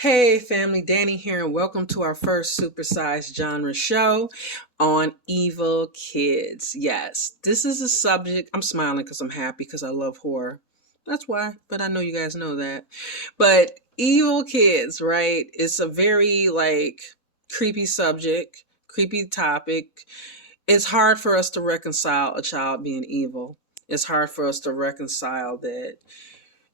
Hey family, Danny here, and welcome to our first supersized genre show on evil kids. Yes, this is a subject. I'm smiling because I'm happy because I love horror. That's why, but I know you guys know that. But evil kids, right? It's a very creepy subject, creepy topic. It's hard for us to reconcile a child being evil. It's hard for us to reconcile that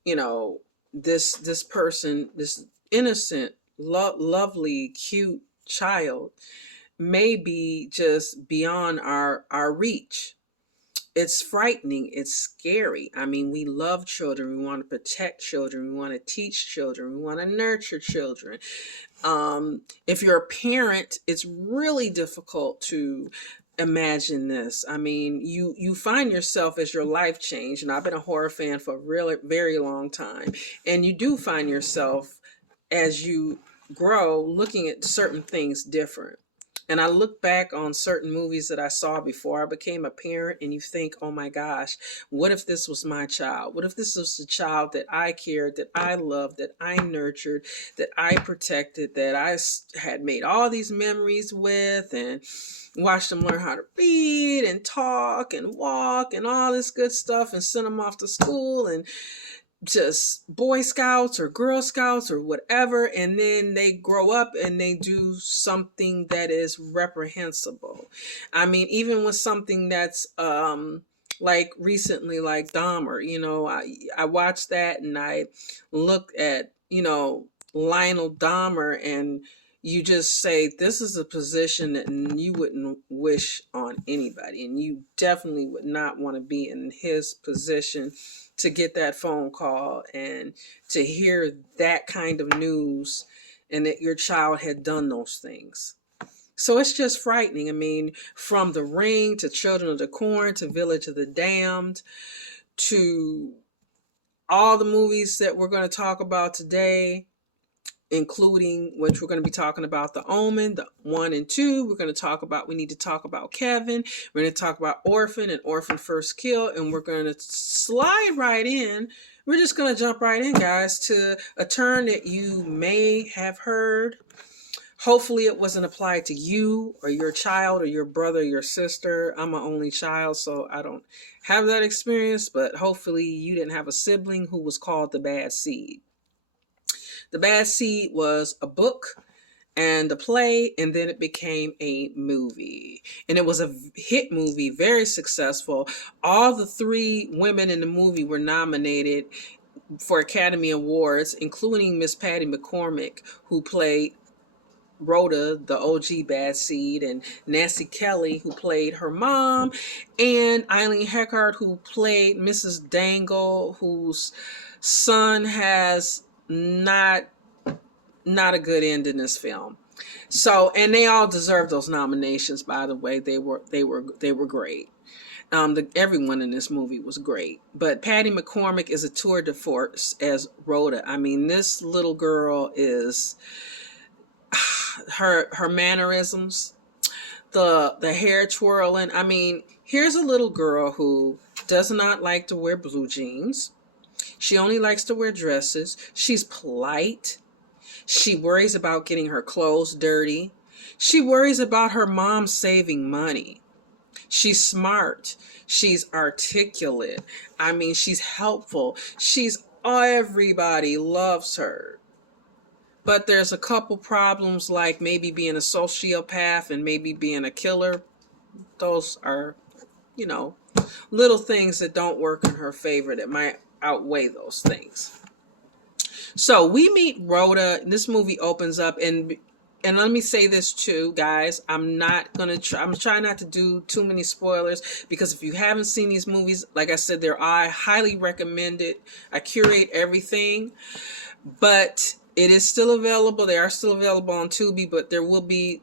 you know this person, this innocent, lovely, cute child may be just beyond our reach. It's frightening, it's scary. I mean, we love children, we want to protect children, we want to teach children, we want to nurture children. If you're a parent, it's really difficult to imagine this. I mean, you find yourself as your life changed, and I've been a horror fan for a really very long time, and you do find yourself as you grow looking at certain things different. And I look back on certain movies that I saw before I became a parent, and you think, oh my gosh, what if this was my child? What if this was the child that I cared, that I loved, that I nurtured, that I protected, that I had made all these memories with, and watched them learn how to read and talk and walk and all this good stuff, and sent them off to school and just Boy Scouts or Girl Scouts or whatever, and then they grow up and they do something that is reprehensible. I mean, even with something that's like recently, like Dahmer, I watched that and I looked at, Lionel Dahmer, and you just say this is a position that you wouldn't wish on anybody, and you definitely would not want to be in his position, to get that phone call and to hear that kind of news, and that your child had done those things. So it's just frightening. I mean, from The Ring to Children of the Corn to Village of the Damned to all the movies that we're going to talk about today, including, which we're going to be talking about, the Omen, the 1 and 2. We need to talk about Kevin. We're going to talk about Orphan and Orphan First Kill, and we're going to slide right in. We're just going to jump right in, guys, to a term that you may have heard. Hopefully it wasn't applied to you or your child or your brother or your sister. I'm an only child, so I don't have that experience, but hopefully you didn't have a sibling who was called the bad seed. The Bad Seed was a book and a play, and then it became a movie. And it was a hit movie, very successful. All the three women in the movie were nominated for Academy Awards, including Miss Patty McCormick, who played Rhoda, the OG Bad Seed, and Nancy Kelly, who played her mom, and Eileen Heckart, who played Mrs. Dangle, whose son has not a good end in this film. So, and they all deserve those nominations, by the way. They were great. Everyone in this movie was great. But Patty McCormick is a tour de force as Rhoda. I mean, this little girl is her mannerisms, the hair twirling. I mean, here's a little girl who does not like to wear blue jeans. She only likes to wear dresses. She's polite. She worries about getting her clothes dirty. She worries about her mom saving money. She's smart. She's articulate. I mean, she's helpful. Everybody loves her. But there's a couple problems, like maybe being a sociopath and maybe being a killer. Those are, little things that don't work in her favor that might outweigh those things. So we meet Rhoda. This movie opens up, and let me say this too, guys. I'm trying not to do too many spoilers, because if you haven't seen these movies, like I said, I highly recommend it. I curate everything, but it is still available. They are still available on Tubi, but there will be,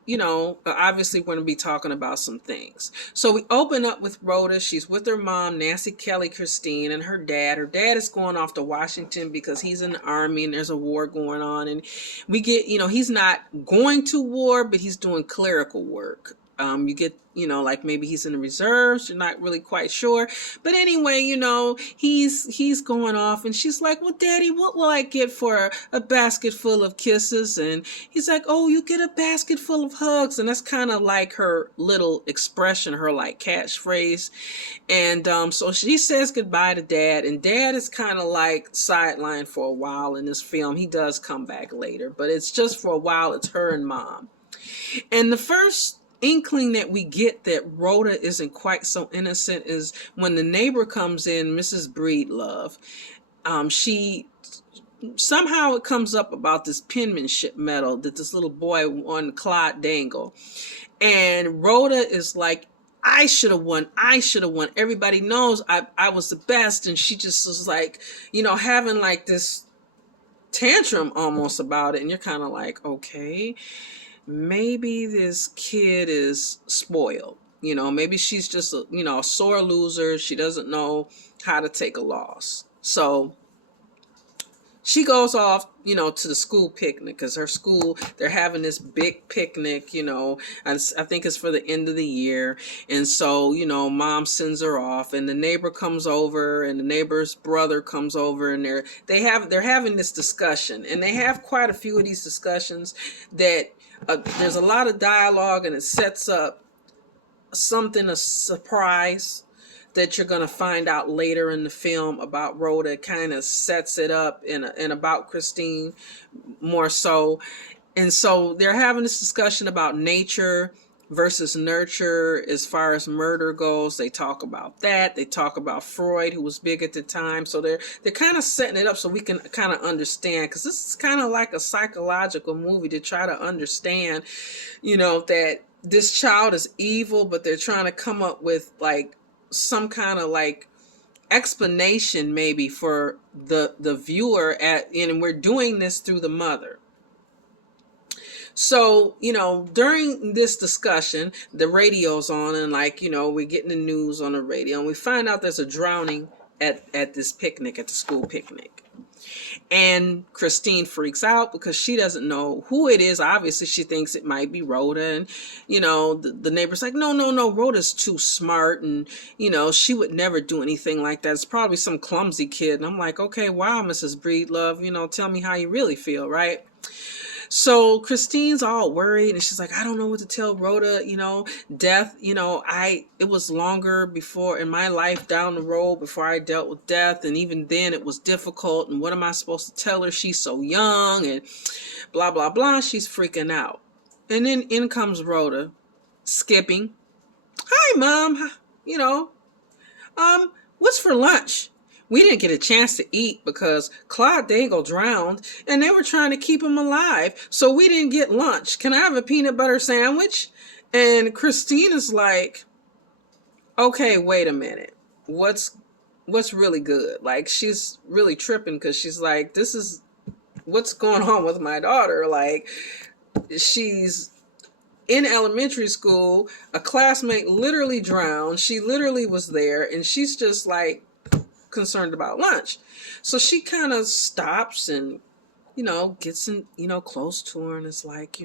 obviously we're going to be talking about some things. So we open up with Rhoda. She's with her mom, Nancy Kelly Christine, and her dad. Her dad is going off to Washington because he's in the army and there's a war going on. And we get, he's not going to war, but he's doing clerical work. You get, like maybe he's in the reserves. You're not really quite sure. But anyway, he's going off and she's like, well, Daddy, what will I get for a basket full of kisses? And he's like, oh, you get a basket full of hugs. And that's kind of like her little expression, her like catchphrase. And so she says goodbye to Dad. And Dad is kind of like sidelined for a while in this film. He does come back later, but it's just for a while. It's her and Mom. And the first inkling that we get that Rhoda isn't quite so innocent is when the neighbor comes in, Mrs. Breedlove. She somehow it comes up about this penmanship medal that this little boy won, Claude Dangle. And Rhoda is like, I should have won. I should have won. Everybody knows I was the best. And she just was like, having like this tantrum almost about it. And you're kind of like, okay, maybe this kid is spoiled. Maybe she's just a sore loser. She doesn't know how to take a loss. So she goes off, to the school picnic, because her school, they're having this big picnic, and I think it's for the end of the year. And so, Mom sends her off, and the neighbor comes over, and the neighbor's brother comes over, and they're having this discussion, and they have quite a few of these discussions that there's a lot of dialogue, and it sets up a surprise that you're going to find out later in the film about Rhoda. Kind of sets it up and about Christine more so. And so they're having this discussion about nature versus nurture as far as murder goes. They talk about that. They talk about Freud, who was big at the time. So they're kind of setting it up so we can kind of understand, because this is kind of like a psychological movie to try to understand, that this child is evil, but they're trying to come up with like some kind of like explanation maybe for the viewer and we're doing this through the mother. So, during this discussion, the radio's on, and we're getting the news on the radio, and we find out there's a drowning at this picnic, at the school picnic. And Christine freaks out because she doesn't know who it is. Obviously, she thinks it might be Rhoda. And, the neighbor's like, no, Rhoda's too smart. And, she would never do anything like that. It's probably some clumsy kid. And I'm like, okay, wow, Mrs. Breedlove, tell me how you really feel, right? So Christine's all worried, and she's like, I don't know what to tell Rhoda, death, it was longer before in my life down the road before I dealt with death. And even then it was difficult. And what am I supposed to tell her? She's so young and blah, blah, blah. She's freaking out. And then in comes Rhoda skipping. Hi, Mom. What's for lunch? We didn't get a chance to eat because Claude Dangle drowned and they were trying to keep him alive. So we didn't get lunch. Can I have a peanut butter sandwich? And Christina's like, okay, wait a minute. What's really good? Like, she's really tripping because she's like, this is what's going on with my daughter. Like, she's in elementary school. A classmate literally drowned. She literally was there, and she's just like, concerned about lunch. So she kind of stops and gets in close to her, and it's like,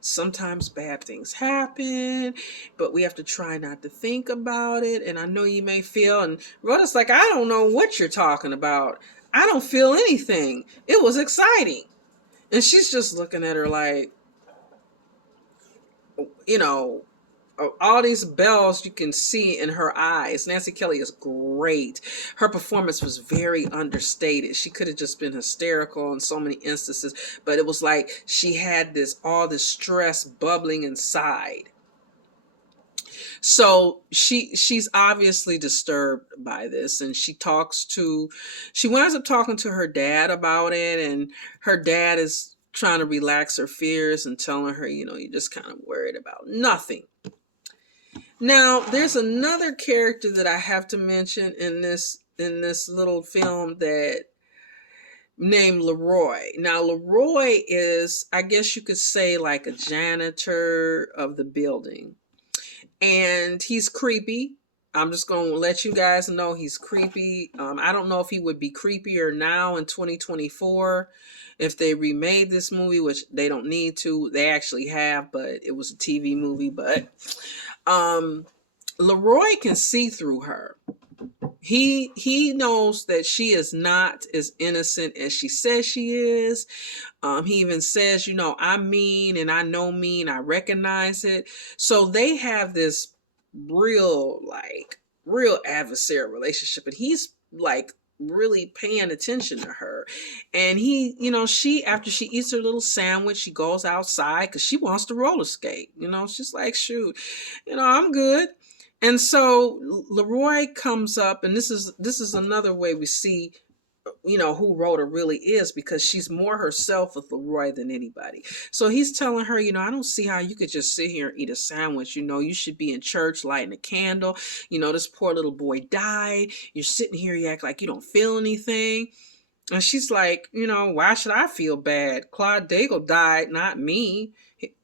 sometimes bad things happen, but we have to try not to think about it. And I know you may feel, and Rhoda's like, I don't know what you're talking about. I don't feel anything. It was exciting. And she's just looking at her like, all these bells you can see in her eyes. Nancy Kelly is great. Her performance was very understated. She could have just been hysterical in so many instances, but it was like she had all this stress bubbling inside. So she's obviously disturbed by this, and she winds up talking to her dad about it, and her dad is trying to relax her fears and telling her, you're just kind of worried about nothing. Now, there's another character that I have to mention in this little film that named Leroy. Now, Leroy is, I guess you could say, like a janitor of the building. And he's creepy. I'm just going to let you guys know he's creepy. I don't know if he would be creepier now in 2024 if they remade this movie, which they don't need to. They actually have, but it was a TV movie. But Leroy can see through her. He knows that she is not as innocent as she says she is. He even says, I'm mean and I know mean. I recognize it. So they have this real, real adversarial relationship. And he's like really paying attention to her. And she, after she eats her little sandwich, she goes outside because she wants to roller skate. She's like, shoot, I'm good. And so Leroy comes up, and this is another way we see, who Rhoda really is, because she's more herself with Leroy than anybody. So he's telling her, I don't see how you could just sit here and eat a sandwich. You should be in church lighting a candle. This poor little boy died. You're sitting here, you act like you don't feel anything. And she's like, why should I feel bad? Claude Daigle died, not me.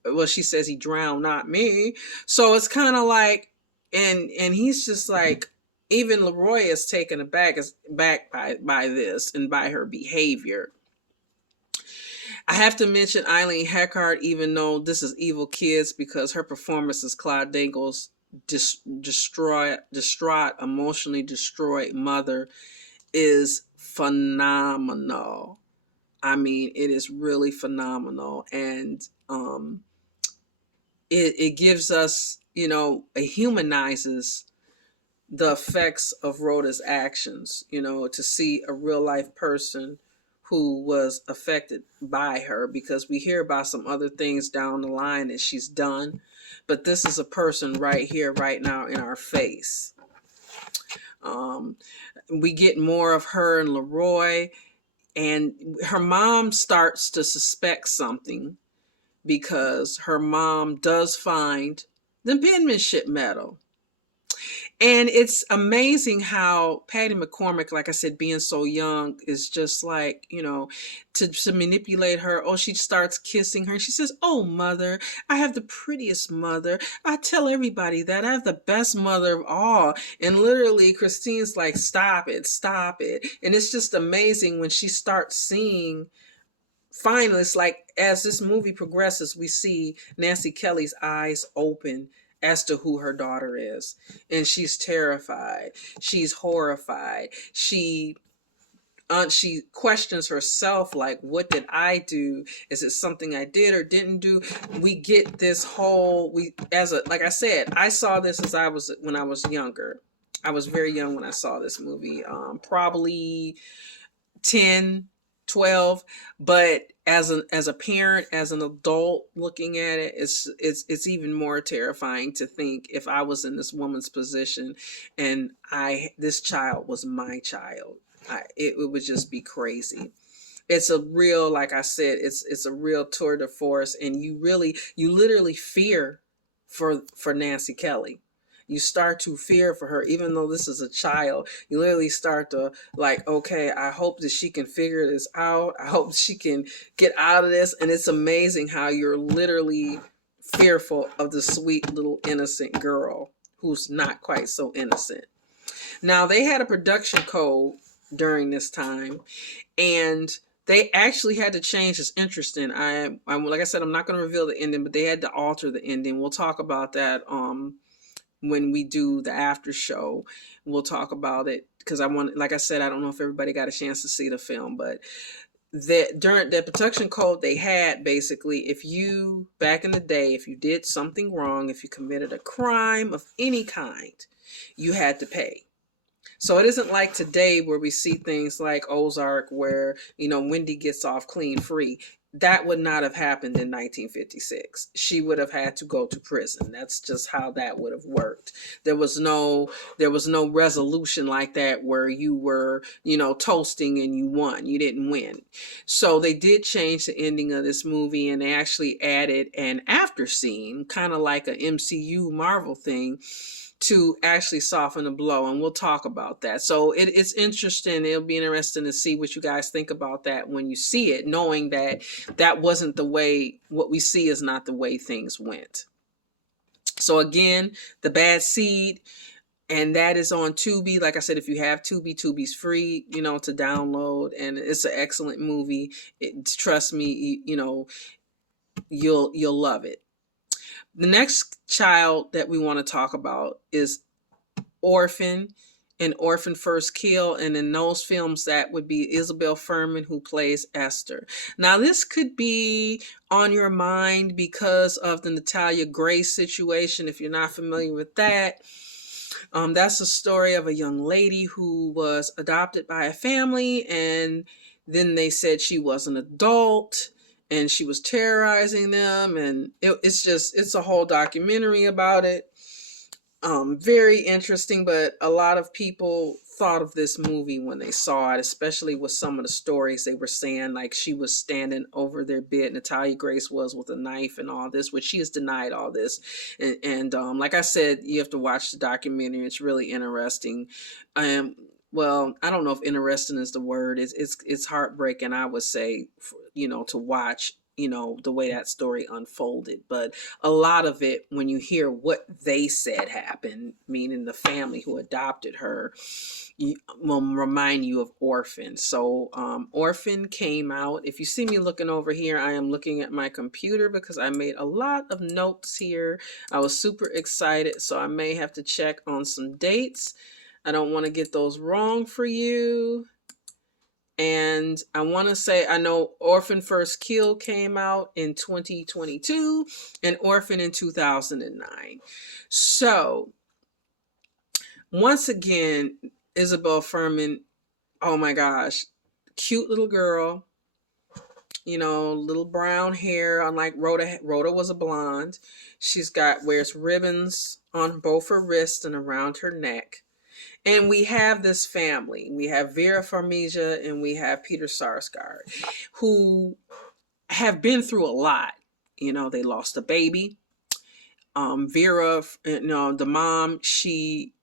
Well, she says he drowned, not me. So it's kind of like, and he's just like, even Leroy is taken aback by this and by her behavior. I have to mention Eileen Heckart, even though this is Evil Kids, because her performance as Claude Daigle's distraught, emotionally destroyed mother is phenomenal. I mean, it is really phenomenal. And it gives us, it humanizes the effects of Rhoda's actions, to see a real life person who was affected by her, because we hear about some other things down the line that she's done, but this is a person right here, right now in our face. We get more of her and Leroy, and her mom starts to suspect something because her mom does find the penmanship medal. And it's amazing how Patty McCormick, like I said, being so young, is just like, to manipulate her. Oh, she starts kissing her. And she says, oh, mother, I have the prettiest mother. I tell everybody that. I have the best mother of all. And literally, Christine's like, stop it, stop it. And it's just amazing when she starts seeing. Finally, it's like as this movie progresses, we see Nancy Kelly's eyes open as to who her daughter is. And she's terrified. She's horrified. She questions herself, like, what did I do? Is it something I did or didn't do? We get this whole, like I said, I saw this when I was younger. I was very young when I saw this movie, probably 10, 12, but as a parent, as an adult looking at it, it's even more terrifying to think if I was in this woman's position and this child was my child. It would just be crazy. It's a real, like I said, it's a real tour de force, and you literally fear for Nancy Kelly. You start to fear for her, even though this is a child. You literally start to like, okay, I hope that she can figure this out. I hope she can get out of this. And it's amazing how you're literally fearful of the sweet little innocent girl who's not quite so innocent. Now, they had a production code during this time, and they actually had to change. It's interesting. I'm like I said, I'm not going to reveal the ending, but they had to alter the ending. We'll talk about that when we do the after show. We'll talk about it because like I said, I don't know if everybody got a chance to see the film, but during the production code they had, basically, back in the day, if you did something wrong, if you committed a crime of any kind, you had to pay. So it isn't like today where we see things like Ozark where, Wendy gets off clean free. That would not have happened in 1956. She would have had to go to prison. That's just how that would have worked. There was no resolution like that where you were, toasting and you won. You didn't win. So they did change the ending of this movie, and they actually added an after scene, kind of like an MCU Marvel thing, to actually soften the blow, and we'll talk about that. So it's interesting. It'll be interesting to see what you guys think about that when you see it, knowing that wasn't the way, what we see is not the way things went. So again, the bad seed And that is on Tubi. Like I said, if you have Tubi, Tubi's free, to download, and it's an excellent movie. Trust me, you'll love it. The next child that we want to talk about is Orphan and Orphan First Kill. And in those films, that would be Isabel Fuhrman, who plays Esther. Now, this could be on your mind because of the Natalia Grace situation. If you're not familiar with that, that's a story of a young lady who was adopted by a family, and then they said she was an adult and she was terrorizing them. And it's a whole documentary about it. Very interesting, but a lot of people thought of this movie when they saw it, especially with some of the stories they were saying, like she was standing over their bed, Natalia Grace was, with a knife and all this, which she has denied all this. And like I said, you have to watch the documentary. It's really interesting. Well, I don't know if interesting is the word. It's heartbreaking, I would say, to watch, the way that story unfolded. But a lot of it, when you hear what they said happened, meaning the family who adopted her, will remind you of Orphan. So Orphan came out. If you see me looking over here, I am looking at my computer because I made a lot of notes here. I was super excited, so I may have to check on some dates. I don't want to get those wrong for you. And I want to say, I know Orphan First Kill came out in 2022 and Orphan in 2009. So, once again, Isabel Fuhrman, oh my gosh, cute little girl, little brown hair, unlike Rhoda. Rhoda was a blonde. Wears ribbons on both her wrists and around her neck. And we have this family. We have Vera Farmiga and we have Peter Sarsgaard, who have been through a lot. They lost a baby. Vera, the mom, she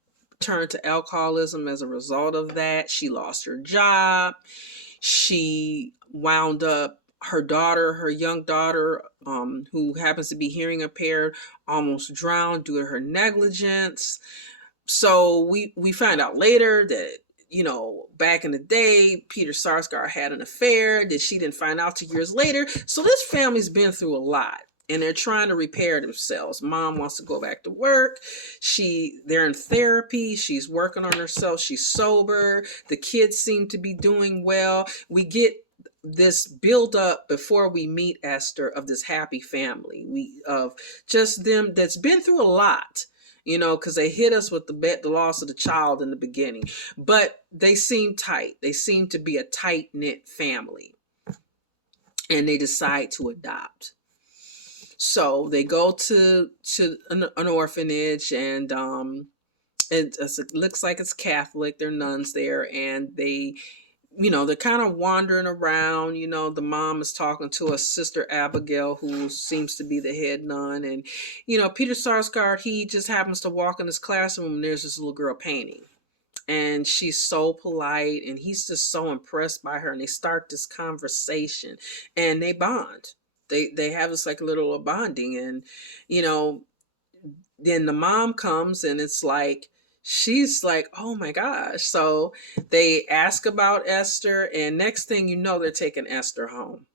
turned to alcoholism as a result of that. She lost her job. She wound up, her young daughter, who happens to be hearing impaired, almost drowned due to her negligence. So we find out later that, back in the day, Peter Sarsgaard had an affair that she didn't find out till years later. So this family's been through a lot and they're trying to repair themselves. Mom wants to go back to work. They're in therapy. She's working on herself. She's sober. The kids seem to be doing well. We get this build up before we meet Esther of this happy family. Of just them that's been through a lot. Because they hit us with the loss of the child in the beginning. But they seem tight. They seem to be a tight-knit family. And they decide to adopt. So they go to an orphanage, and it looks like it's Catholic. They're nuns there, and they're kind of wandering around. The mom is talking to a sister Abigail, who seems to be the head nun. And, Peter Sarsgaard, he just happens to walk in his classroom and there's this little girl painting. And she's so polite and he's just so impressed by her. And they start this conversation and they bond. They have this like little bonding. And, then the mom comes and it's like, she's like, oh my gosh. So they ask about Esther, and next thing you know, they're taking Esther home.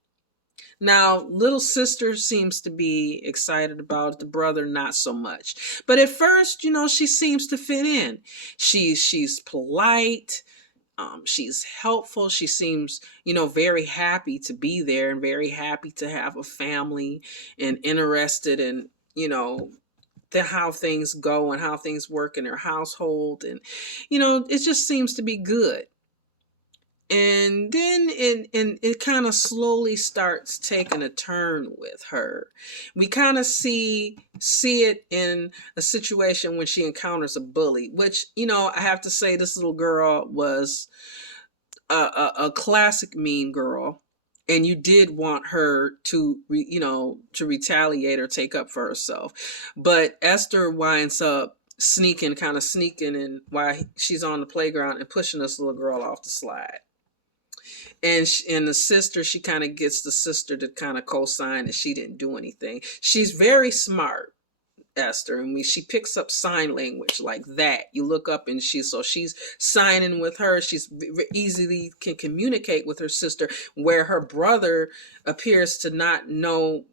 Now, little sister seems to be excited about it, the brother not so much. But at first, she seems to fit in. She's polite. She's helpful. She seems, very happy to be there and very happy to have a family and interested in, how things go and how things work in her household. And, it just seems to be good. And then it kind of slowly starts taking a turn with her. We kind of see it in a situation when she encounters a bully, which, I have to say this little girl was a classic mean girl. And you did want her to, to retaliate or take up for herself. But Esther winds up kind of sneaking in while she's on the playground and pushing this little girl off the slide. And the sister, she kind of gets the sister to kind of co-sign that she didn't do anything. She's very smart. Esther, and she picks up sign language like that. You look up and she's signing with her. She's easily can communicate with her sister, where her brother appears to not know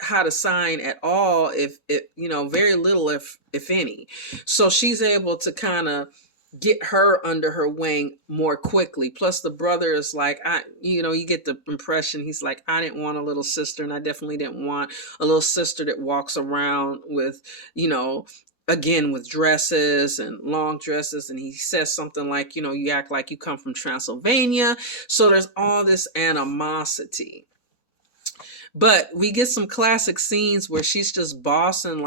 how to sign at all, if it, very little, if any. So she's able to kind of get her under her wing more quickly. Plus the brother is like, you get the impression he's like, I didn't want a little sister, and I definitely didn't want a little sister that walks around with, again, with dresses and long dresses. And he says something like, you act like you come from Transylvania. So there's all this animosity. But we get some classic scenes where she's just bossing,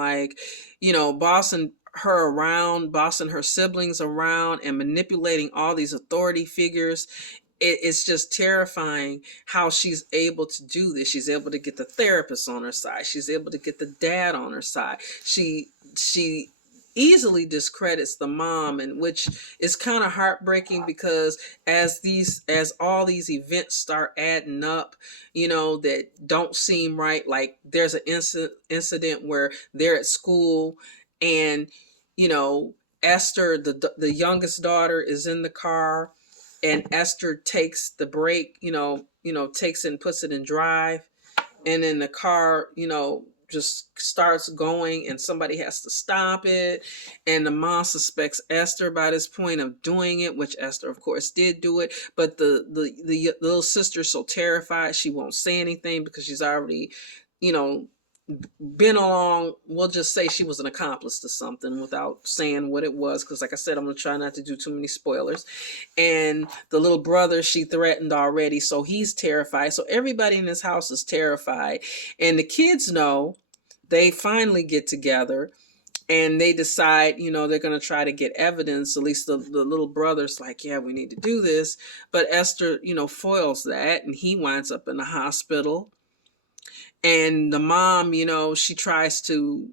bossing her around, bossing her siblings around, and manipulating all these authority figures. It's just terrifying how she's able to do this. She's able to get the therapist on her side. She's able to get the dad on her side. She easily discredits the mom, and which is kind of heartbreaking, because as all these events start adding up, that don't seem right. Like there's an incident where they're at school, and Esther, the youngest daughter, is in the car, and Esther takes the brake, takes it and puts it in drive, and then the car, just starts going, and somebody has to stop it. And the mom suspects Esther by this point of doing it, which Esther, of course, did do it. But the little sister's so terrified she won't say anything, because she's already, been along. We'll just say she was an accomplice to something without saying what it was, because like I said, I'm going to try not to do too many spoilers. And the little brother she threatened already, so he's terrified. So everybody in this house is terrified. And the kids know. They finally get together, and they decide, they're going to try to get evidence. At least the little brother's like, yeah, we need to do this. But Esther, foils that, and he winds up in the hospital. And the mom, she tries to,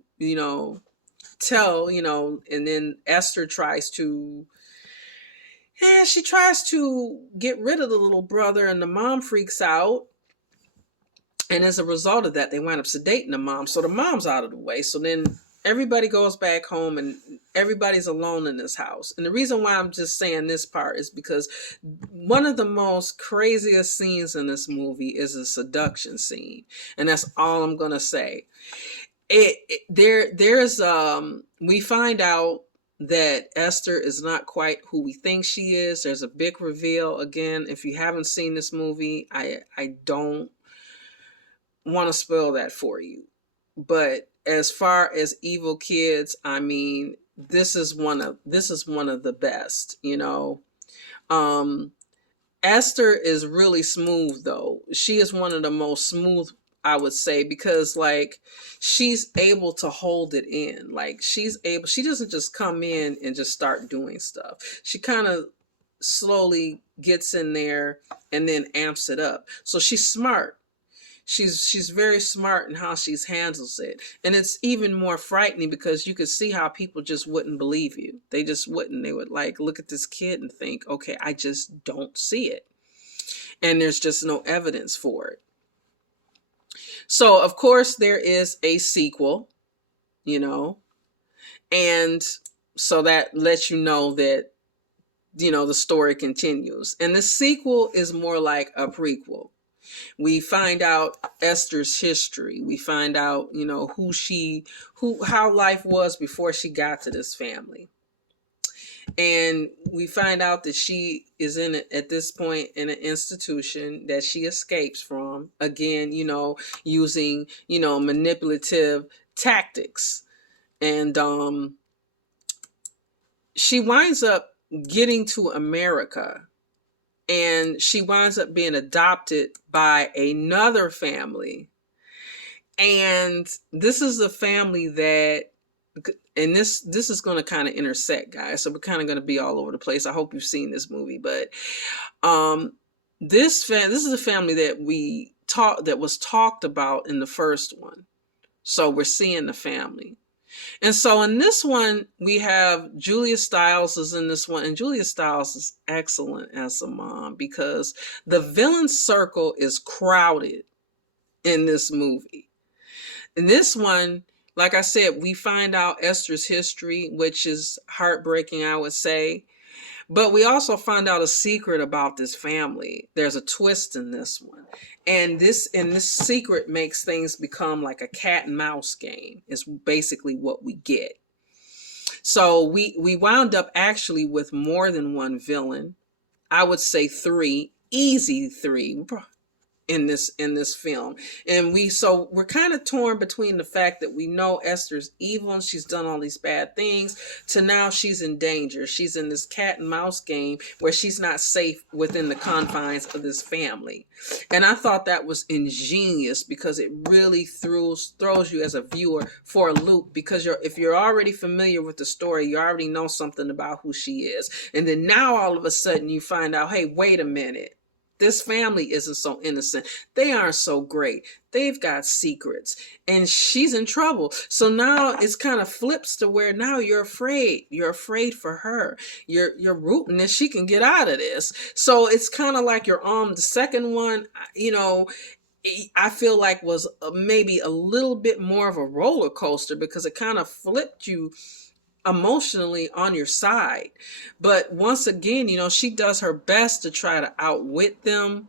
tell, and then Esther tries to, she tries to get rid of the little brother, and the mom freaks out. And as a result of that, they wind up sedating the mom. So the mom's out of the way. So then everybody goes back home, and everybody's alone in this house. And the reason why I'm just saying this part is because one of the most craziest scenes in this movie is a seduction scene. And that's all I'm going to say. We find out that Esther is not quite who we think she is. There's a big reveal. Again, if you haven't seen this movie, I don't want to spoil that for you. But as far as Evil Kids, I mean, this is one of the best. Esther is really smooth, though. She is one of the most smooth, I would say, because she's able to hold it in. She doesn't just come in and just start doing stuff. She kind of slowly gets in there and then amps it up. So she's smart. She's very smart in how she handles it. And it's even more frightening because you could see how people just wouldn't believe you. They just wouldn't. They would look at this kid and think, okay, I just don't see it. And there's just no evidence for it. So, of course, there is a sequel, and so that lets you know that, the story continues. And the sequel is more like a prequel. We find out Esther's history. We find out, how life was before she got to this family. And we find out that she is at this point in an institution that she escapes from. Again, using, manipulative tactics. And she winds up getting to America. And she winds up being adopted by another family. And this is a family that, and this is going to kind of intersect, guys. So we're kind of going to be all over the place. I hope you've seen this movie. But this is a family that was talked about in the first one. So we're seeing the family. And so in this one, we have Julia Stiles is in this one. And Julia Stiles is excellent as a mom because the villain circle is crowded in this movie. In this one, Like I said, we find out Esther's history, which is heartbreaking, I would say. But we also find out a secret about this family. There's a twist in this one. And this secret makes things become like a cat and mouse game, is basically what we get. So we wound up actually with more than one villain. I would say three, easy three, in this film. And we're kind of torn between the fact that we know Esther's evil and she's done all these bad things, to now she's in danger. She's in this cat and mouse game where she's not safe within the confines of this family. And I thought that was ingenious, because it really throws you as a viewer for a loop, because if you're already familiar with the story, you already know something about who she is. And then now all of a sudden you find out, hey, wait a minute. This family isn't so innocent. They aren't so great. They've got secrets, and she's in trouble. So now it's kind of flips to where now you're afraid. You're afraid for her. You're rooting that she can get out of this. So it's kind of like you're on the second one, I feel like was maybe a little bit more of a roller coaster, because it kind of flipped you emotionally on your side. But once again, she does her best to try to outwit them,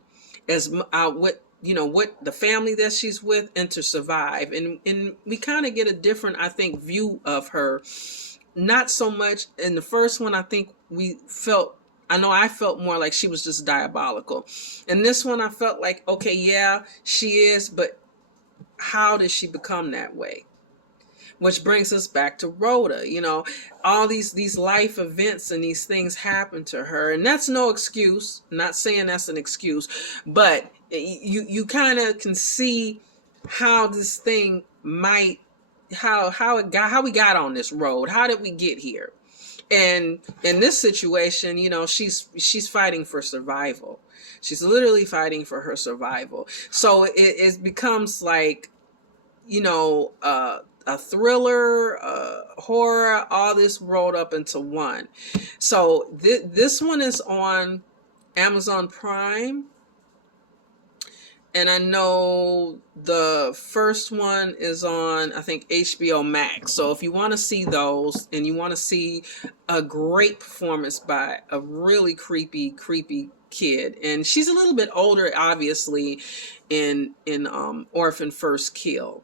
outwit what the family that she's with, and to survive. And we kind of get a different, I think, view of her. Not so much in the first one. I think I felt more like she was just diabolical. In this one, I felt like, okay, yeah, she is, but how did she become that way? Which brings us back to Rhoda. All these life events and these things happen to her, and that's no excuse. I'm not saying that's an excuse, but you kind of can see how this thing might, how we got on this road. How did we get here? And in this situation, she's fighting for survival. She's literally fighting for her survival. So it becomes like, a thriller, horror, all this rolled up into one. So this one is on Amazon Prime. And I know the first one is on, I think, HBO Max. So if you want to see those, and you want to see a great performance by a really creepy kid, and she's a little bit older, obviously, in Orphan First Kill.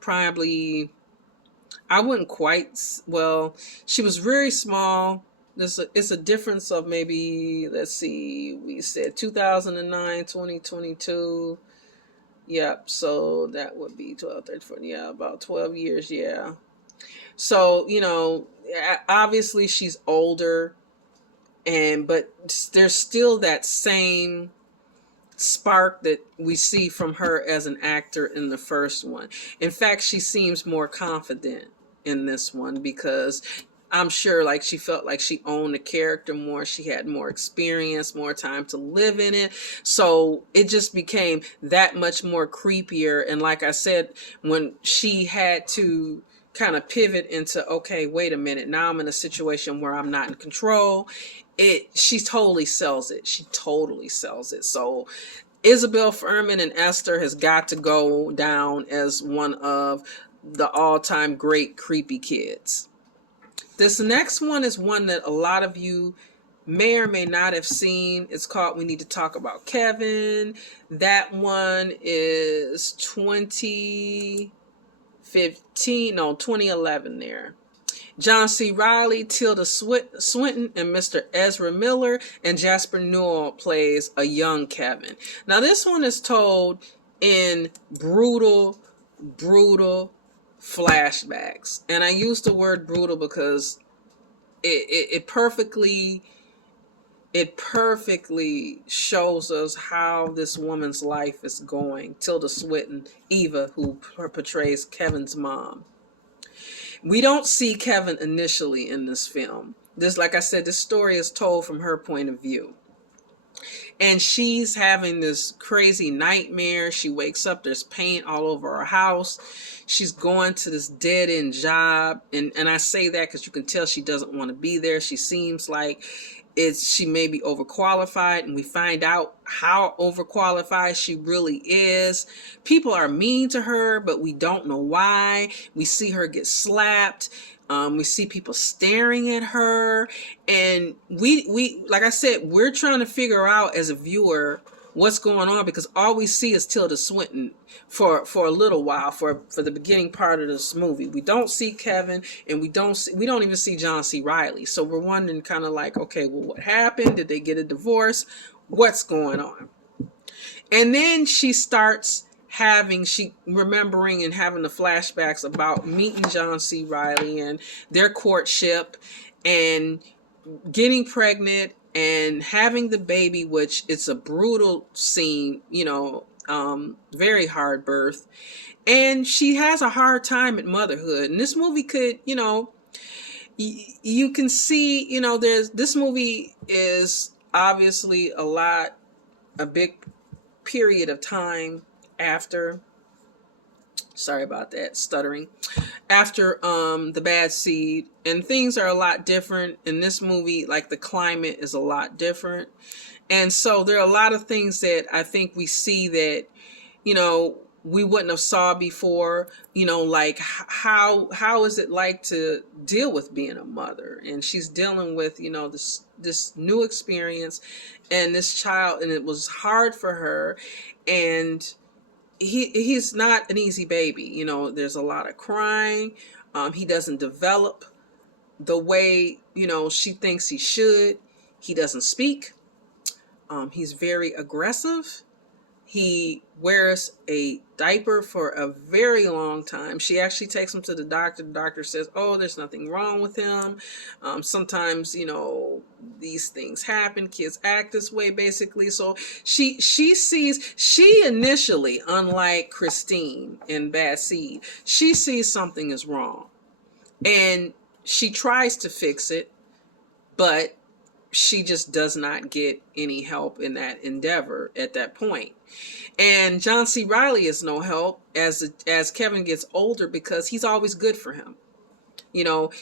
Probably, I wouldn't quite, well, she was very small. It's a difference of maybe, let's see, we said 2009, 2022. Yep, so that would be 12, 13, 14, yeah, about 12 years, yeah. So, obviously she's older, but there's still that same spark that we see from her as an actor in the first one. In fact, she seems more confident in this one, because I'm sure like she felt like she owned the character more. She had more experience, more time to live in it. So it just became that much more creepier. And like I said, when she had to kind of pivot into, okay, wait a minute, now I'm in a situation where I'm not in control, she totally sells it. She totally sells it. So Isabel Fuhrman and Esther has got to go down as one of the all-time great creepy kids. This next one is one that a lot of you may or may not have seen. It's called We Need to Talk About Kevin. That one is 2011 there. John C. Reilly, Tilda Swinton, and Mr. Ezra Miller, and Jasper Newell plays a young Kevin. Now this one is told in brutal flashbacks. And I use the word brutal because it perfectly shows us how this woman's life is going. Tilda Swinton, Eva, who portrays Kevin's mom. We don't see Kevin initially in this film. Like I said, this story is told from her point of view. And she's having this crazy nightmare. She wakes up, there's paint all over her house. She's going to this dead-end job. And I say that because you can tell she doesn't want to be there. She seems like, she may be overqualified, and we find out how overqualified she really is. People are mean to her, but we don't know why. We see her get slapped. We see people staring at her, and we like I said, we're trying to figure out as a viewer what's going on, because all we see is Tilda Swinton for a little while, for the beginning part of this movie. We don't see Kevin, and we don't even see John C. Reilly. So we're wondering kind of like, okay, well, what happened? Did they get a divorce? What's going on? And then she starts remembering and having the flashbacks about meeting John C. Reilly and their courtship and getting pregnant and having the baby, which it's a brutal scene, very hard birth. And she has a hard time at motherhood. And this movie could, you can see, this movie is obviously a big period of time after, sorry about that, stuttering, after the bad seed, and things are a lot different in this movie. Like, the climate is a lot different, and so there are a lot of things that I think we see that we wouldn't have saw before. Like how is it like to deal with being a mother, and she's dealing with this new experience and this child, and it was hard for her, and he's not an easy baby. There's a lot of crying. He doesn't develop the way, she thinks he should. He doesn't speak. He's very aggressive. He wears a diaper for a very long time. She actually takes him to the doctor. The doctor says, oh, there's nothing wrong with him. Sometimes, these things happen. Kids act this way, basically. So she initially, unlike Christine in Bad Seed, she sees something is wrong. And she tries to fix it, but she just does not get any help in that endeavor at that point. And John C. Reilly is no help as Kevin gets older, because he's always good for him.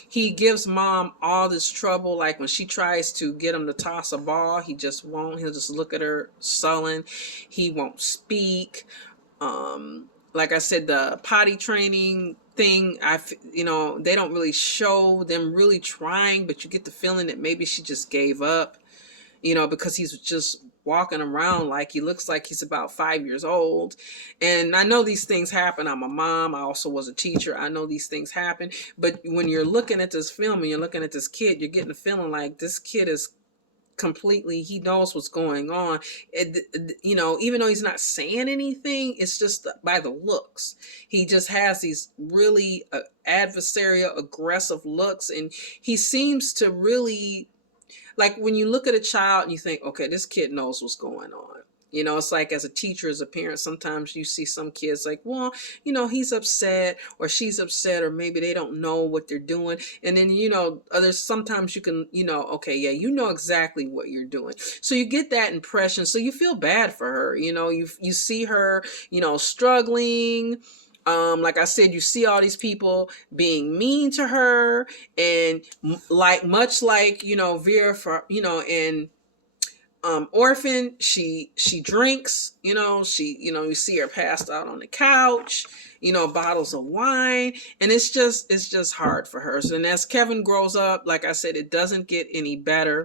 He gives mom all this trouble. Like when she tries to get him to toss a ball, he just won't. He'll just look at her sullen. He won't speak. Like I said, the potty training thing, they don't really show them really trying, but you get the feeling that maybe she just gave up, because he's just walking around like he looks like he's about 5 years old. And I know these things happen. I'm a mom. I also was a teacher. I know these things happen. But when you're looking at this film and you're looking at this kid, you're getting a feeling like this kid is completely, he knows what's going on. Even though he's not saying anything, it's just by the looks. He just has these really adversarial, aggressive looks, and he seems to really, like, when you look at a child and you think, okay, this kid knows what's going on. It's like, as a teacher, as a parent, sometimes you see some kids like, well, he's upset or she's upset, or maybe they don't know what they're doing. And then, others, sometimes you can, okay, yeah, exactly what you're doing. So you get that impression. So you feel bad for her. You see her, struggling. Like I said, you see all these people being mean to her, and much like, Vera, and Orphan, she drinks, you see her passed out on the couch, bottles of wine, and it's just hard for her. So, and as Kevin grows up, like I said, it doesn't get any better.